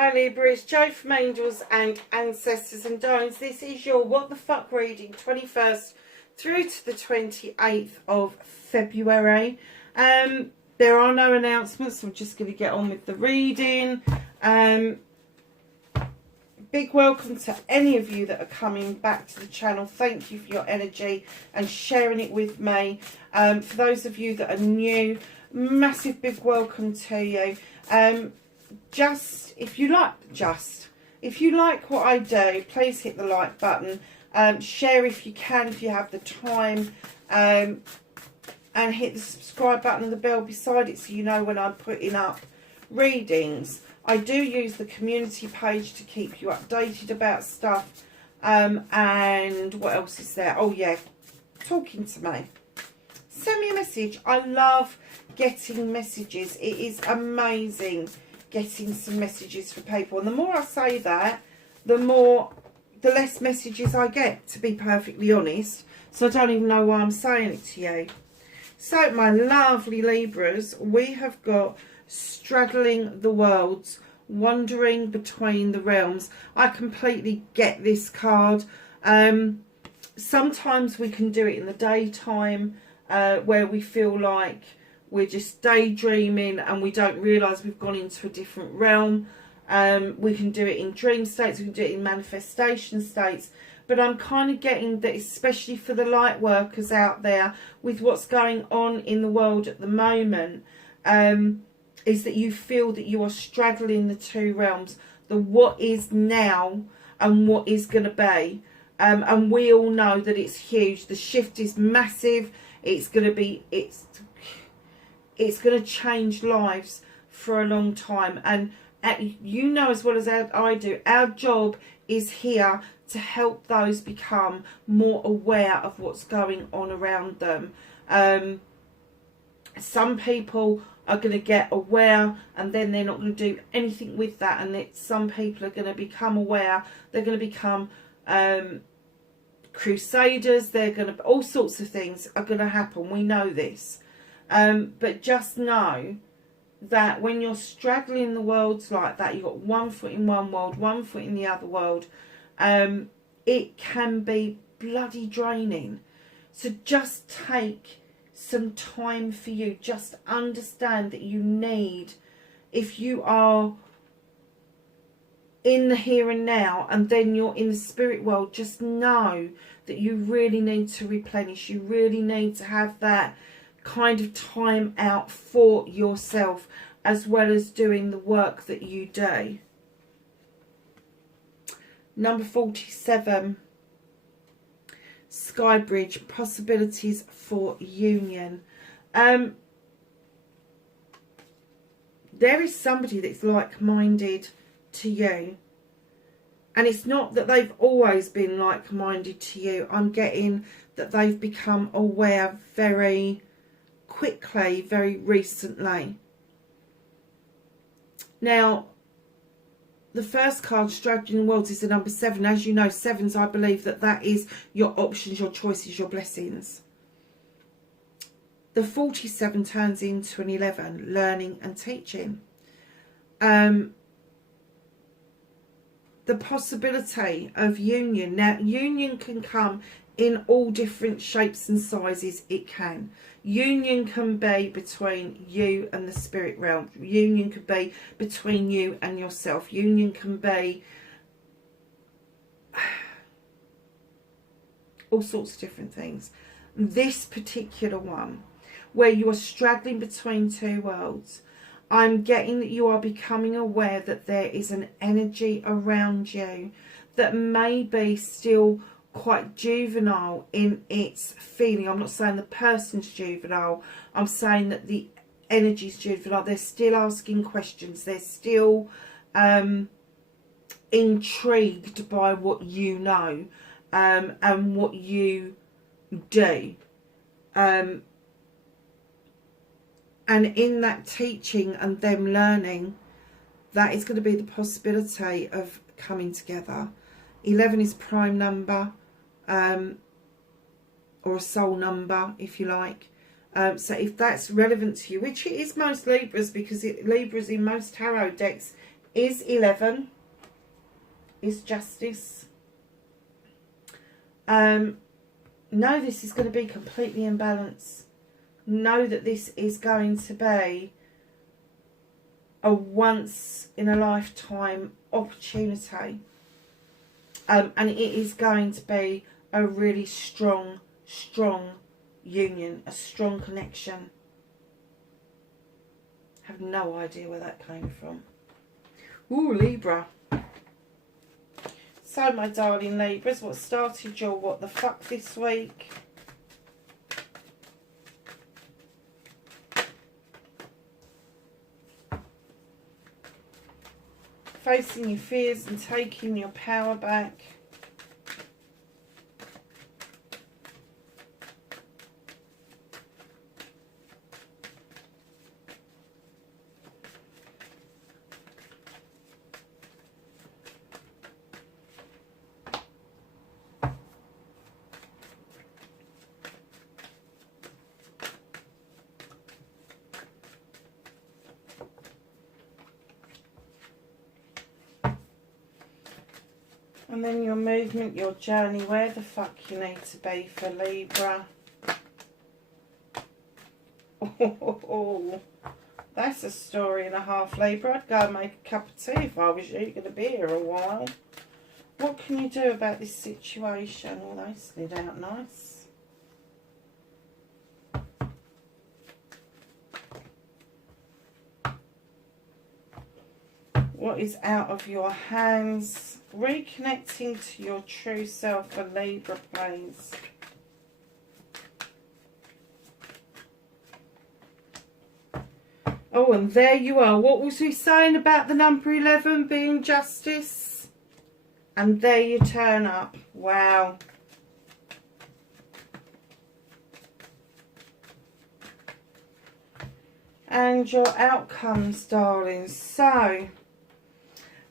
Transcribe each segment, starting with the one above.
Hi Libra, it's Jo from Angels and Ancestors and Darlings. This is your What the Fuck reading, 21st through to the 28th of February. There are no announcements, so I'm just going to get on with the reading. Big welcome to any of you that are coming back to the channel. Thank you for your energy and sharing it with me. For those of you that are new, massive big welcome to you. If you like what I do, please hit the like button. Share if you can, if you have the time, and hit the subscribe button and the bell beside it so you know when I'm putting up readings. I do use the community page to keep you updated about stuff. And what else is there? Oh yeah, talking to me. Send me a message. I love getting messages. It is amazing getting some messages for people, and the more I say that, the less messages I get, to be perfectly honest. So I don't even know why I'm saying it to you. So my lovely Libras, we have got straddling the worlds, wandering between the realms. I completely get this card. Sometimes we can do it in the daytime, where we feel like we're just daydreaming and we don't realise we've gone into a different realm. We can do it in dream states, we can do it in manifestation states. But I'm kind of getting that, especially for the light workers out there, with what's going on in the world at the moment, is that you feel that you are straddling the two realms. The what is now and what is going to be. And we all know that it's huge. The shift is massive. It's going to change lives for a long time. And you know as well as I do, our job is here to help those become more aware of what's going on around them. Some people are going to get aware and then they're not going to do anything with that. And some people are going to become aware. They're going to become crusaders. All sorts of things are going to happen. We know this. But just know that when you're straddling the worlds like that, you've got one foot in one world, one foot in the other world, it can be bloody draining. So just take some time for you. Just understand that you need, if you are in the here and now and then you're in the spirit world, just know that you really need to replenish. You really need to have that kind of time out for yourself, as well as doing the work that you do. Number 47, Sky Bridge, possibilities for union. There is somebody that's like-minded to you, and it's not that they've always been like-minded to you. I'm getting that they've become aware very quickly, very recently. Now, the first card, straddling the worlds, is the number 7. As you know, 7s, I believe that is your options, your choices, your blessings. The 47 turns into an 11, learning and teaching. The possibility of union. Now, union can come in all different shapes and sizes. It can. Union can be between you and the spirit realm. Union could be between you and yourself. Union can be all sorts of different things. This particular one, where you are straddling between two worlds, I'm getting that you are becoming aware that there is an energy around you that may be still quite juvenile in its feeling. I'm not saying the person's juvenile. I'm saying that the energy's juvenile. They're still asking questions. They're still intrigued by what you know, and what you do. And in that teaching and them learning, that is going to be the possibility of coming together. 11 is prime number, or a soul number, if you like. So if that's relevant to you, which it is most Libras, because Libras in most tarot decks is 11, is justice. Know this is going to be completely in balance. Know that this is going to be a once in a lifetime opportunity. And it is going to be a really strong union, a strong connection. Have no idea where that came from. Ooh, Libra. So, my darling Libras, what started your what the fuck this week? Facing your fears and taking your power back. And then your movement, your journey, where the fuck you need to be for Libra. Oh, that's a story and a half, Libra. I'd go and make a cup of tea if I was you. You're going to be here a while. What can you do about this situation? Oh, they slid out nice. What is out of your hands? Reconnecting to your true self for Libra, please. Oh, and there you are. What was we saying about the number 11 being justice? And there you turn up. Wow. And your outcomes, darlings. So,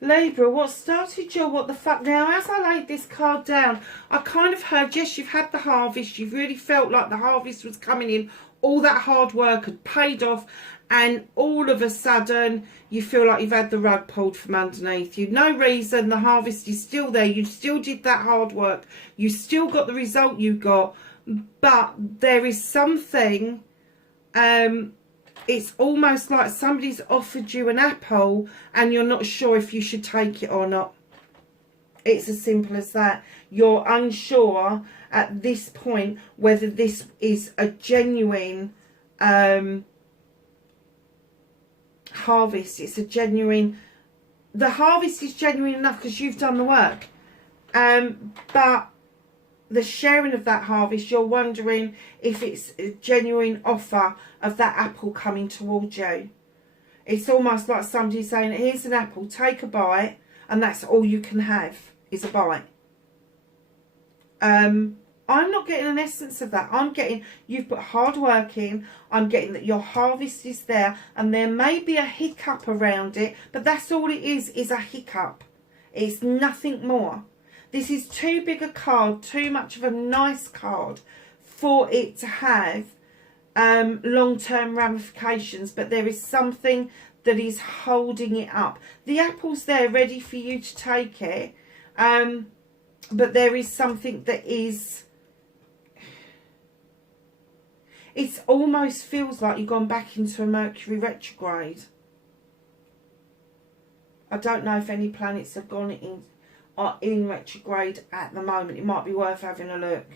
Libra, what started your what the fuck? Now, as I laid this card down, I kind of heard, yes, you've had the harvest. You've really felt like the harvest was coming in. All that hard work had paid off. And all of a sudden, you feel like you've had the rug pulled from underneath you. No reason. The harvest is still there. You still did that hard work. You still got the result you got. But there is something... it's almost like somebody's offered you an apple and you're not sure if you should take it or not. It's as simple as that. You're unsure at this point whether this is a genuine harvest. It's a genuine... The harvest is genuine enough because you've done the work. But the sharing of that harvest, you're wondering if it's a genuine offer of that apple coming towards you. It's almost like somebody saying, here's an apple, take a bite, and that's all you can have is a bite. I'm not getting an essence of that. I'm getting, you've put hard work in. I'm getting that your harvest is there, and there may be a hiccup around it, but that's all it is a hiccup. It's nothing more. This is too big a card, too much of a nice card for it to have long-term ramifications, but there is something that is holding it up. The apple's there ready for you to take it, but there is something that is... It almost feels like you've gone back into a Mercury retrograde. I don't know if any planets have gone in... are in retrograde at the moment. It might be worth having a look.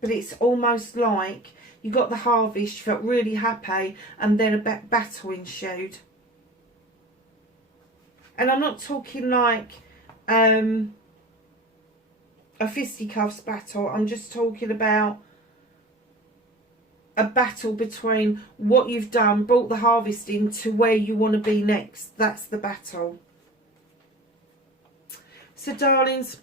But it's almost like you got the harvest, you felt really happy, and then a battle ensued. And I'm not talking like a fisticuffs battle. I'm just talking about a battle between what you've done, brought the harvest in, to where you want to be next. That's the battle. So, darlings,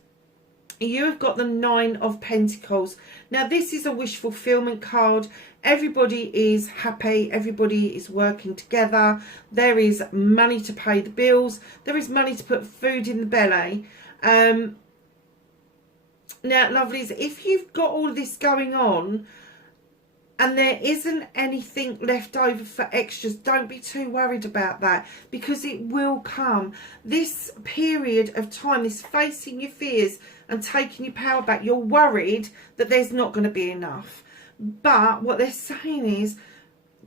you have got the 9 of Pentacles. Now, this is a wish fulfillment card. Everybody is happy. Everybody is working together. There is money to pay the bills. There is money to put food in the belly. Now, lovelies, if you've got all of this going on and there isn't anything left over for extras. Don't be too worried about that, because it will come. This period of time, this facing your fears and taking your power back, you're worried that there's not going to be enough. But what they're saying is,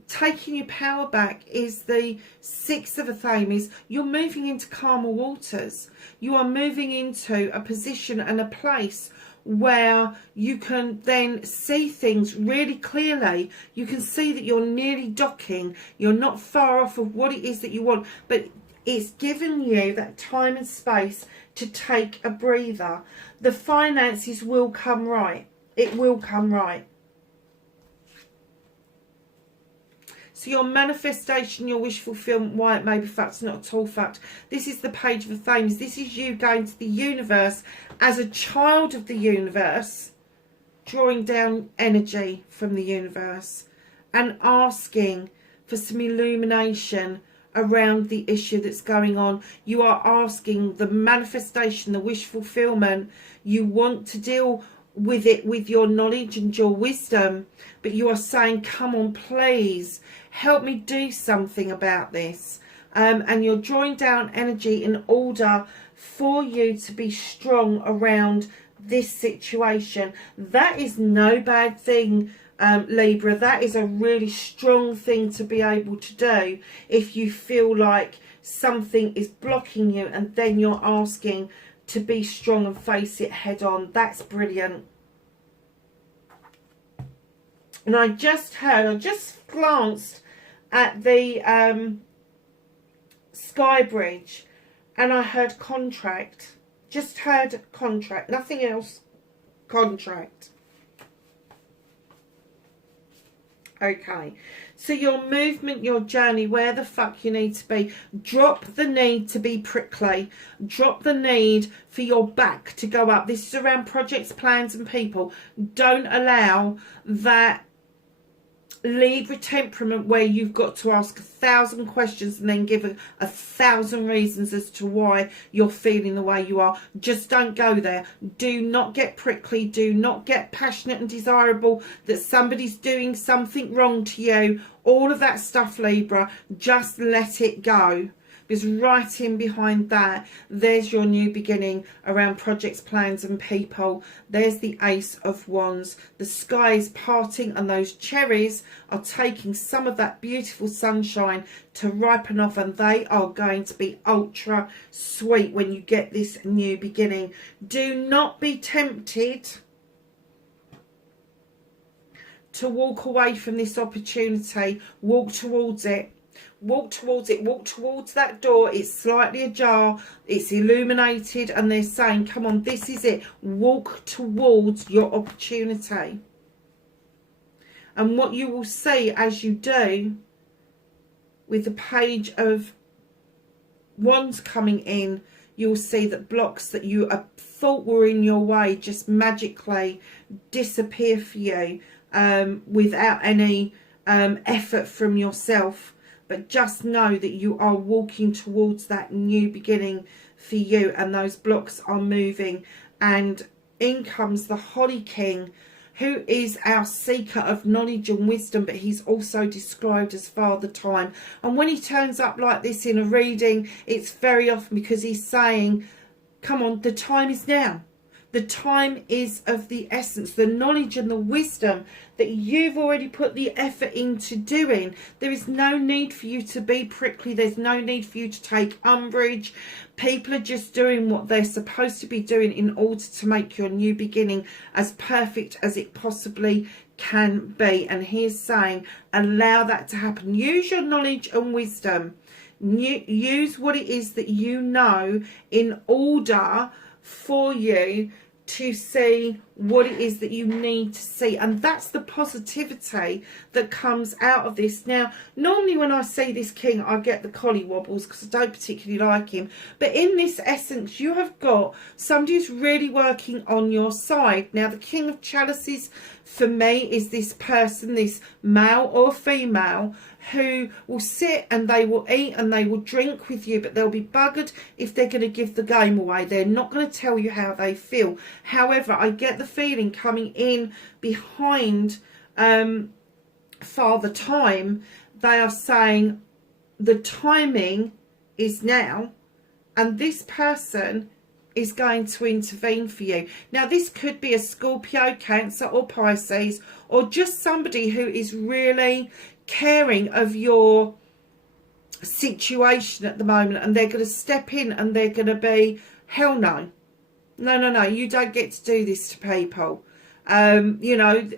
taking your power back is the Six of a Thame, is you're moving into calmer waters. You are moving into a position and a place where you can then see things really clearly. You can see that you're nearly docking. You're not far off of what it is that you want, but it's given you that time and space to take a breather. The finances will come right. It will come right. So your manifestation, your wish fulfillment, why it may be fact, not at all fact. This is the Page of the Thames. This is you going to the universe as a child of the universe, drawing down energy from the universe and asking for some illumination around the issue that's going on. You are asking the manifestation, the wish fulfillment. You want to deal with it with your knowledge and your wisdom, but you are saying, come on, please help me do something about this. And you're drawing down energy in order for you to be strong around this situation. That is no bad thing, Libra. That is a really strong thing to be able to do if you feel like something is blocking you, and then you're asking to be strong and face it head on. That's brilliant. And I just glanced at the Sky Bridge, and I heard contract. Just heard contract, nothing else. Contract. Okay, so your movement, your journey, where the fuck you need to be. Drop the need to be prickly. Drop the need for your back to go up. This is around projects, plans and people. Don't allow that Libra temperament where you've got to ask 1,000 questions and then give a 1,000 reasons as to why you're feeling the way you are. Just don't go there. Do not get prickly. Do not get passionate and desirable that somebody's doing something wrong to you. All of that stuff, Libra, just let it go. Because right in behind that, there's your new beginning around projects, plans and people. There's the Ace of Wands. The sky is parting, and those cherries are taking some of that beautiful sunshine to ripen off, and they are going to be ultra sweet when you get this new beginning. Do not be tempted to walk away from this opportunity. Walk towards it. Walk towards it. Walk towards that door. It's slightly ajar. It's illuminated, and they're saying, come on, this is it. Walk towards your opportunity. And what you will see as you do, with the Page of Wands coming in, you'll see that blocks that you thought were in your way just magically disappear for you, without any effort from yourself. But just know that you are walking towards that new beginning for you, and those blocks are moving. And in comes the Holly King, who is our seeker of knowledge and wisdom, but he's also described as Father Time. And when he turns up like this in a reading, it's very often because he's saying, come on, the time is now. The time is of the essence. The knowledge and the wisdom that you've already put the effort into doing. There is no need for you to be prickly. There's no need for you to take umbrage. People are just doing what they're supposed to be doing in order to make your new beginning as perfect as it possibly can be. And he's saying, allow that to happen. Use your knowledge and wisdom. Use what it is that you know in order for you to see what it is that you need to see. And that's the positivity that comes out of this. Now, normally when I see this king, I get the collie wobbles because I don't particularly like him. But in this essence, you have got somebody who's really working on your side. Now, the King of Chalices for me is this person, this male or female, who will sit and they will eat and they will drink with you, but they'll be buggered if they're going to give the game away. They're not going to tell you how they feel. However, I get the feeling coming in behind Father Time, they are saying the timing is now, and this person is going to intervene for you. Now, this could be a Scorpio, Cancer or Pisces, or just somebody who is really caring of your situation at the moment, and they're going to step in and they're going to be, hell no. No, no, no, you don't get to do this to people. You know,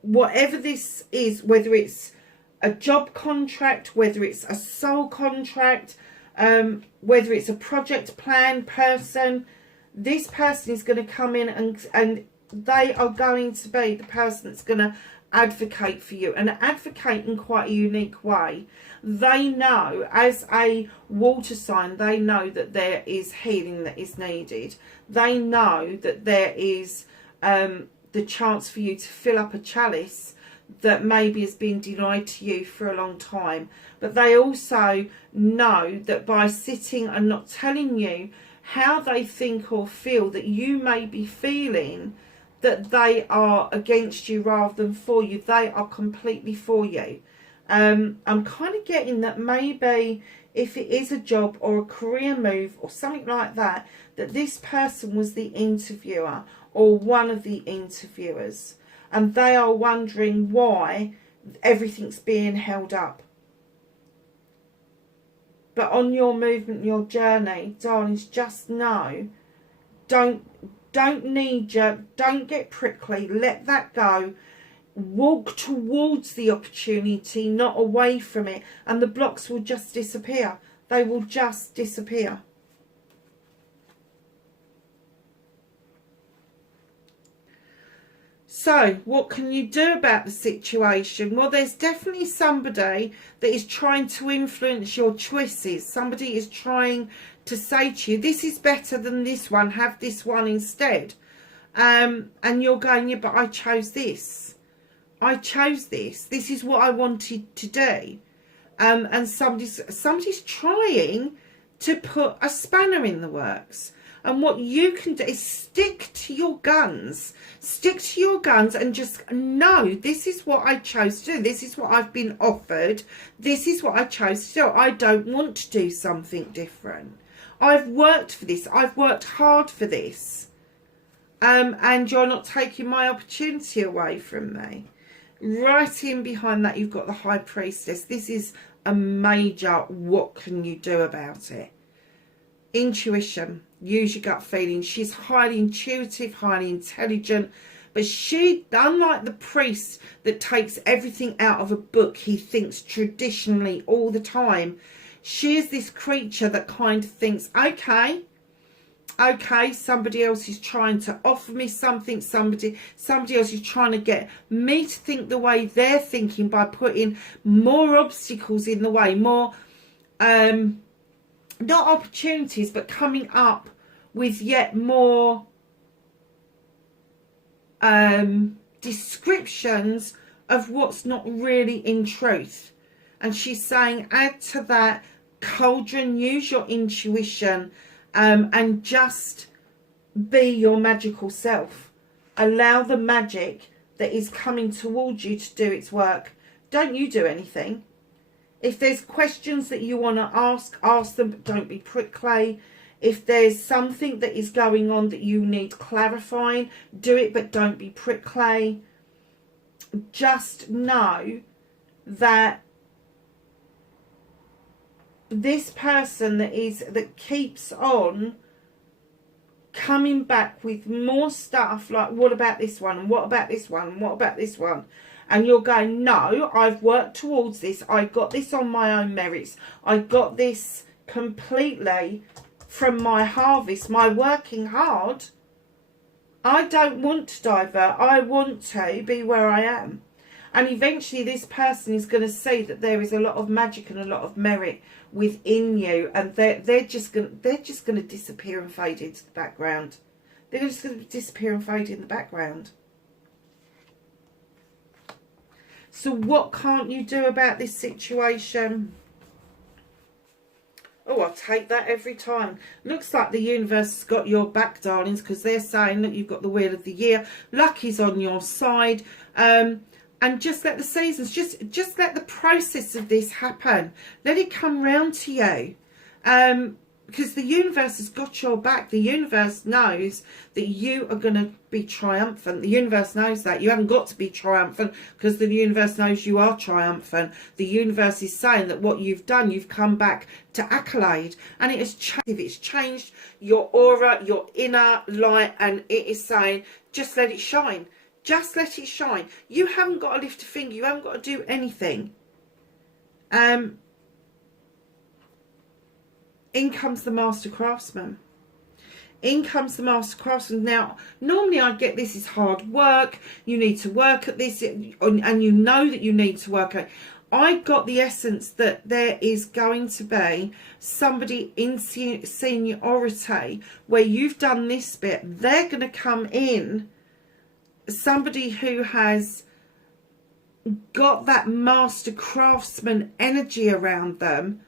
whatever this is, whether it's a job contract, whether it's a soul contract, whether it's a project plan person, this person is going to come in and they are going to be the person that's going to advocate for you, and advocate in quite a unique way. They know, as a water sign, they know that there is healing that is needed. They know that there is the chance for you to fill up a chalice that maybe has been denied to you for a long time. But they also know that by sitting and not telling you how they think or feel, that you may be feeling that they are against you rather than for you. They are completely for you. I'm kind of getting that maybe if it is a job or a career move or something like that, that this person was the interviewer or one of the interviewers, and they are wondering why everything's being held up. But on your movement, your journey, darlings, just know, don't knee-jerk, don't get prickly, let that go. Walk towards the opportunity, not away from it, and the blocks will just disappear. They will just disappear. So, what can you do about the situation? Well, there's definitely somebody that is trying to influence your choices. Somebody is trying to say to you, this is better than this one, have this one instead. And you're going, yeah, but I chose this. I chose this. This is what I wanted to do. And somebody's trying to put a spanner in the works. And what you can do is stick to your guns. Stick to your guns and just know, this is what I chose to do. This is what I've been offered. This is what I chose to do. I don't want to do something different. I've worked for this. I've worked hard for this. And you're not taking my opportunity away from me. Right in behind that, you've got the High Priestess. This is a major, what can you do about it? Intuition. Use your gut feeling. She's highly intuitive, highly intelligent, but she, unlike the priest that takes everything out of a book he thinks traditionally all the time, she is this creature that kind of thinks, okay, somebody else is trying to offer me something, somebody else is trying to get me to think the way they're thinking by putting more obstacles in the way, more not opportunities, but coming up with yet more descriptions of what's not really in truth. And she's saying, add to that cauldron, use your intuition, and just be your magical self. Allow the magic that is coming towards you to do its work. Don't you do anything. If there's questions that you want to ask them, but don't be prickly. If there's something that is going on that you need clarifying, do it, but don't be prickly. Just know that this person that keeps on coming back with more stuff, like, what about this one, and what about this one, and what about this one, and you're going, no, I've worked towards this, I got this on my own merits, I got this completely from my harvest, my working hard. I don't want to divert, I want to be where I am. And eventually this person is going to see that there is a lot of magic and a lot of merit within you, and they're just going to disappear and fade into the background. They're just going to disappear and fade in the background. So what can't you do about this situation? Oh, I'll take that every time. Looks like the universe has got your back, darlings, because they're saying, look, you've got the Wheel of the Year. Luck is on your side. and just let the seasons, just let the process of this happen. Let it come round to you. Because the universe has got your back. The universe knows that you are going to be triumphant. The universe knows that. You haven't got to be triumphant, because the universe knows you are triumphant. The universe is saying that what you've done, you've come back to accolade. And it has changed. It's changed your aura, your inner light, and it is saying, just let it shine. Just let it shine. You haven't got to lift a finger. You haven't got to do anything. In comes the master craftsman. In comes the master craftsman. Now, normally I'd get this is hard work. You need to work at this, and you know that you need to work at it. I got the essence that there is going to be somebody in seniority where you've done this bit. They're going to come in. Somebody who has got that master craftsman energy around them,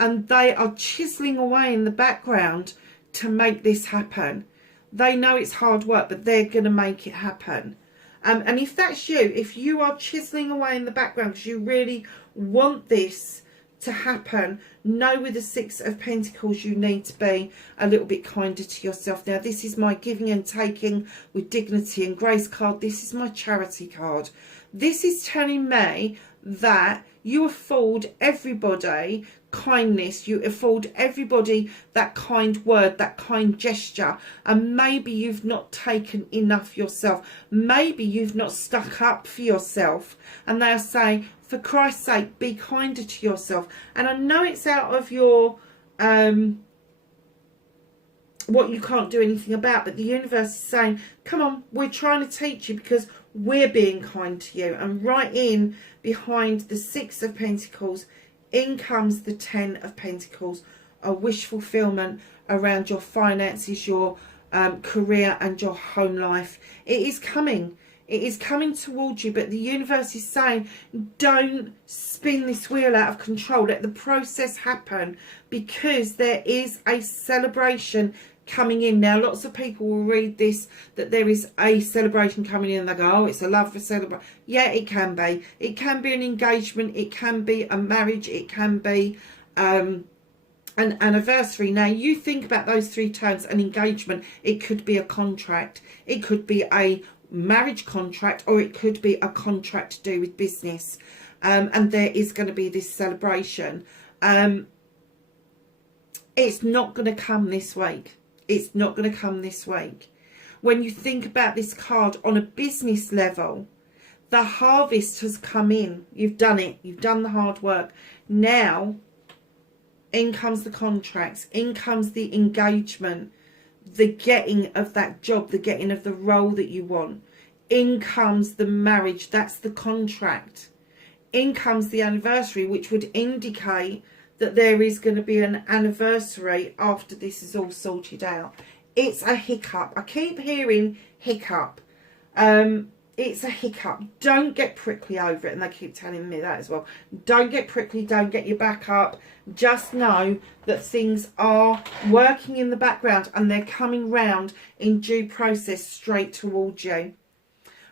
and they are chiseling away in the background to make this happen. They know it's hard work, but they're going to make it happen. And if that's you, if you are chiseling away in the background because you really want this to happen, know with the Six of Pentacles you need to be a little bit kinder to yourself. Now, this is my giving and taking with dignity and grace card. This is my charity card. This is telling me that you afford everybody kindness, you afford everybody that kind word, that kind gesture, and maybe you've not taken enough yourself. Maybe you've not stuck up for yourself, and they are saying, for Christ's sake, be kinder to yourself. And I know it's out of your what you can't do anything about, but the universe is saying, come on, we're trying to teach you because we're being kind to you. And right in behind the Six of Pentacles, in comes the Ten of Pentacles, a wish fulfillment around your finances, your career and your home life. It is coming. It is coming towards you, but the universe is saying, don't spin this wheel out of control. Let the process happen, because there is a celebration coming in. Now, lots of people will read this, that there is a celebration coming in, and they go, oh, it's a love for celebration. Yeah, it can be. It can be an engagement. It can be a marriage. It can be an anniversary. Now, you think about those three terms. An engagement, it could be a contract. It could be a marriage contract, or it could be a contract to do with business. And there is going to be this celebration. It's not going to come this week. It's not going to come this week. When you think about this card on a business level, the harvest has come in. You've done it. You've done the hard work. Now, in comes the contracts. In comes the engagement. The getting of that job. The getting of the role that you want. In comes the marriage. That's the contract. In comes the anniversary, which would indicate that there is going to be an anniversary after this is all sorted out. It's a hiccup. I keep hearing hiccup. It's a hiccup. Don't get prickly over it. And they keep telling me that as well. Don't get prickly. Don't get your back up. Just know that things are working in the background, and they're coming round in due process straight towards you.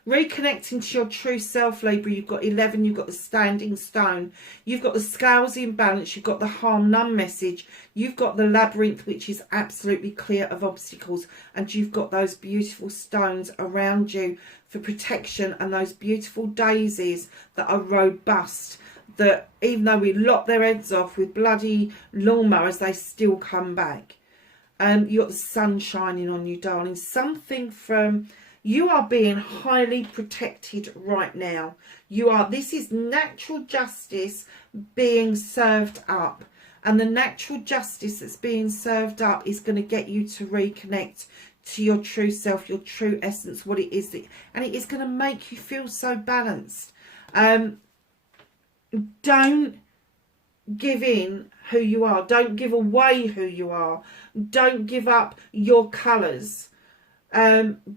Reconnecting to your true self, Libra. You've got 11, you've got the standing stone, you've got the scales in balance, you've got the harm none message, you've got the labyrinth, which is absolutely clear of obstacles, and you've got those beautiful stones around you for protection, and those beautiful daisies that are robust, that even though we lop their heads off with bloody lawnmowers, they still come back. You've got the sun shining on you, darling. Something from... You are being highly protected right now. This is natural justice being served up. And the natural justice that's being served up is going to get you to reconnect to your true self, your true essence, what it is. And it is going to make you feel so balanced. Don't give in who you are. Don't give away who you are. Don't give up your colours.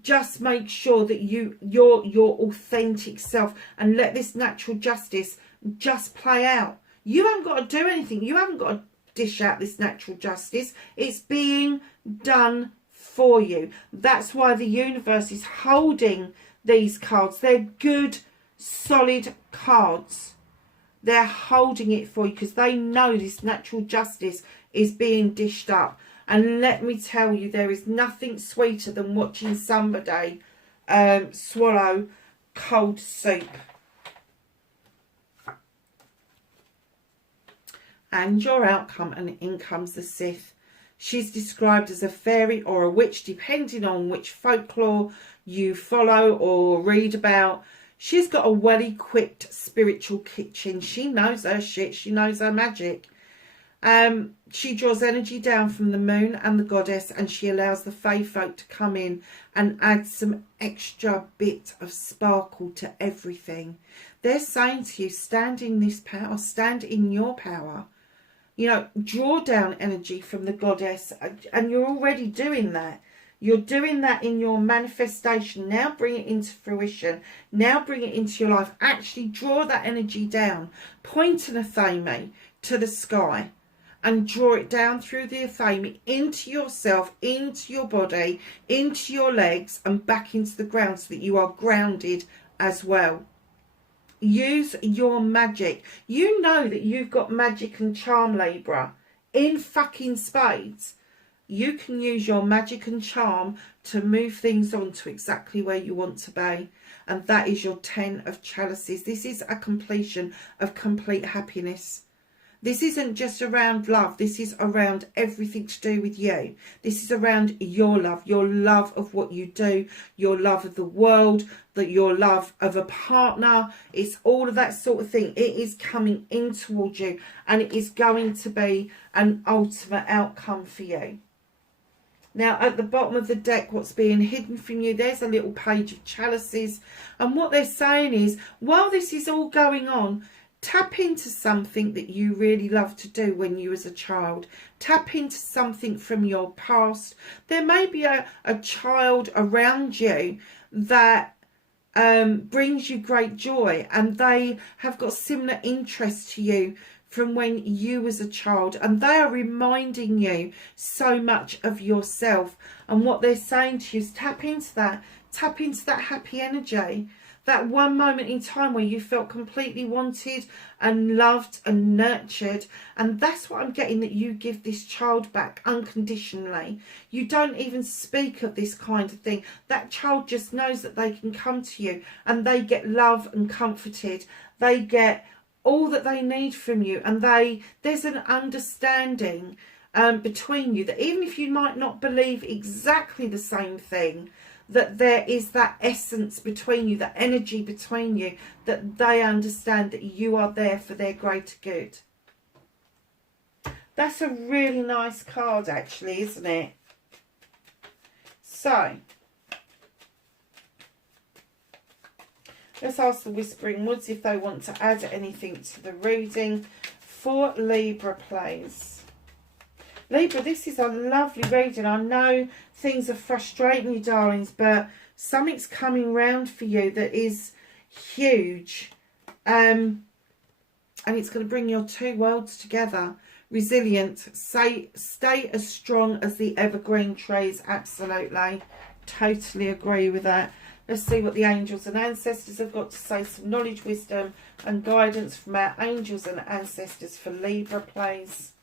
Just make sure that you're your authentic self, and let this natural justice just play out. You haven't got to do anything. You haven't got to dish out this natural justice. It's being done for you. That's why the universe is holding these cards. They're good solid cards. They're holding it for you because they know this natural justice is being dished up. And let me tell you, there is nothing sweeter than watching somebody swallow cold soup. And your outcome, and in comes the Sith. She's described as a fairy or a witch, depending on which folklore you follow or read about. She's got a well-equipped spiritual kitchen. She knows her shit. She knows her magic. She draws energy down from the moon and the goddess, and she allows the fae folk to come in and add some extra bit of sparkle to everything. They're saying to you, stand in this power, stand in your power. You know, draw down energy from the goddess, and you're already doing that. You're doing that in your manifestation. Now bring it into fruition. Now bring it into your life. Actually draw that energy down. Point an athame to the sky and draw it down through the athame into yourself, into your body, into your legs, and back into the ground so that you are grounded as well. Use your magic. You know that you've got magic and charm, Libra, in fucking spades. You can use your magic and charm to move things on to exactly where you want to be. And that is your 10 of chalices. This is a completion of complete happiness. This isn't just around love. This is around everything to do with you. This is around your love of what you do, your love of the world, your love of a partner. It's all of that sort of thing. It is coming in towards you, and it is going to be an ultimate outcome for you. Now, at the bottom of the deck, what's being hidden from you, there's a little page of chalices. And what they're saying is, while this is all going on, tap into something that you really loved to do when you was a child. Tap into something from your past. There may be a child around you that brings you great joy, and they have got similar interests to you from when you was a child, and they are reminding you so much of yourself. And what they're saying to you is tap into that happy energy. That one moment in time where you felt completely wanted and loved and nurtured. And that's what I'm getting, that you give this child back unconditionally. You don't even speak of this kind of thing. That child just knows that they can come to you and they get love and comforted. They get all that they need from you. And there's an understanding between you, that even if you might not believe exactly the same thing, that there is that essence between you, that energy between you, that they understand that you are there for their greater good. That's a really nice card, actually, isn't it? So, let's ask the Whispering Woods if they want to add anything to the reading for Libra, please. Libra, this is a lovely reading. I know things are frustrating you, darlings, but something's coming round for you that is huge. And it's going to bring your two worlds together. Resilient. Stay as strong as the evergreen trees. Absolutely. Totally agree with that. Let's see what the angels and ancestors have got to say. Some knowledge, wisdom and guidance from our angels and ancestors for Libra, please.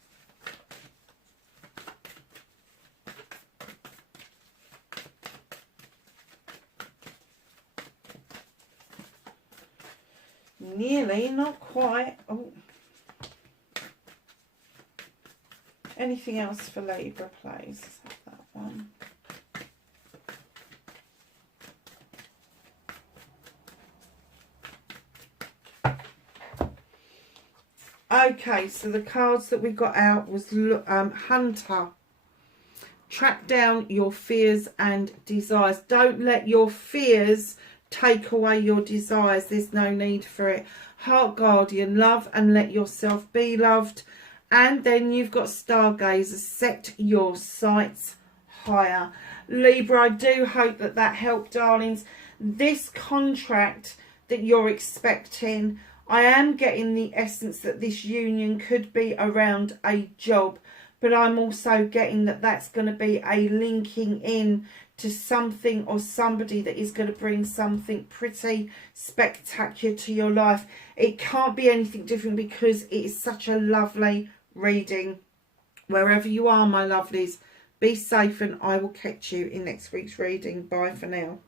Nearly, not quite. Oh. Anything else for Libra, please? Let's have that one. Okay, so the cards that we got out was Hunter. Track down your fears and desires. Don't let your fears take away your desires. There's no need for it. Heart Guardian, love and let yourself be loved. And then you've got Stargazer, set your sights higher. Libra, I do hope that that helped, darlings. This contract that you're expecting, I am getting the essence that this union could be around a job, but I'm also getting that that's going to be a linking in to something or somebody that is going to bring something pretty spectacular to your life. It can't be anything different because it is such a lovely reading. Wherever you are, my lovelies, be safe, and I will catch you in next week's reading. Bye for now.